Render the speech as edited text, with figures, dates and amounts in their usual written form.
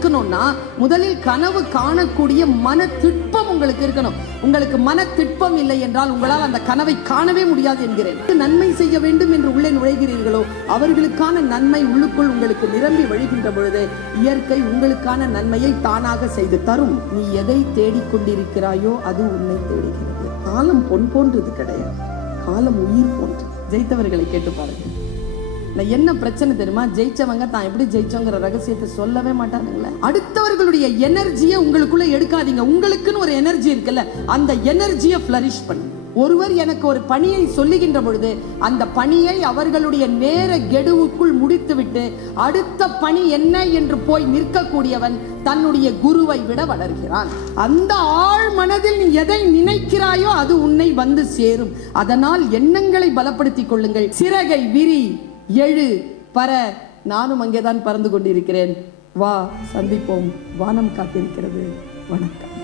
இருக்கணும்னா முதலில் கனவு காணக்கூடிய மன திட்பம் உங்களுக்கு இருக்கணும். உங்களுக்கு மன திட்பம் இல்லை என்றால் உங்களால் அந்த கனவை காணவே முடியாது என்கிறேன். நன்மை செய்ய வேண்டும் என்று உள்ளே நுழைகிறீர்களோ அவர்களுக்கான நன்மை உள்ளுக்குள் உங்களுக்கு நிரம்பி வழிகின்ற பொழுது இயற்கை உங்களுக்கான நன்மையை தானாக செய்து தரும். நீ எதை தேடிக்கொண்டிருக்கிறாயோ அது உன்னை தேடுகிறது. காலம் பொன் போன்றது கிடையாது, காலம் உயிர் போன்று. ஜெயித்தவர்களை கேட்டு பாருங்க. என்ன பிரச்சனை தெரியுமா? ஜெயிச்சவங்க தான் எப்படி ஜெயிச்சோங்கிற ரகசியத்தை சொல்லவே மாட்டானுங்களே. அடுத்தவர்களுடைய எனர்ஜியை உங்களுக்குள்ள எடுக்காதீங்க. உங்களுக்குன்னு ஒரு எனர்ஜி இருக்குல்ல, அந்த எனர்ஜியை ஃப்ளரிஷ் பண்ணு. ஒருவர் எனக்கு ஒரு பணியை சொல்லுகின்ற பொழுது அந்த பணியை அவர்களுடைய நேர கெடுவுக்குள் முடித்துவிட்டு அடுத்த பணி என்ன என்று போய் நிற்கக்கூடியவன் தன்னுடைய குருவை விட வளர்கிறான். அந்த ஆழ் மனதில் நீ எதை நினைக்கிறாயோ அது உன்னை வந்து சேரும். அதனால் எண்ணங்களை பலப்படுத்திக் கொள்ளுங்கள். சிறகை விரி, எழு, பற. நானும் அங்கேதான் பறந்து கொண்டிருக்கிறேன். வா, சந்திப்போம். வானம் காத்திருக்கிறது. வணக்கம்.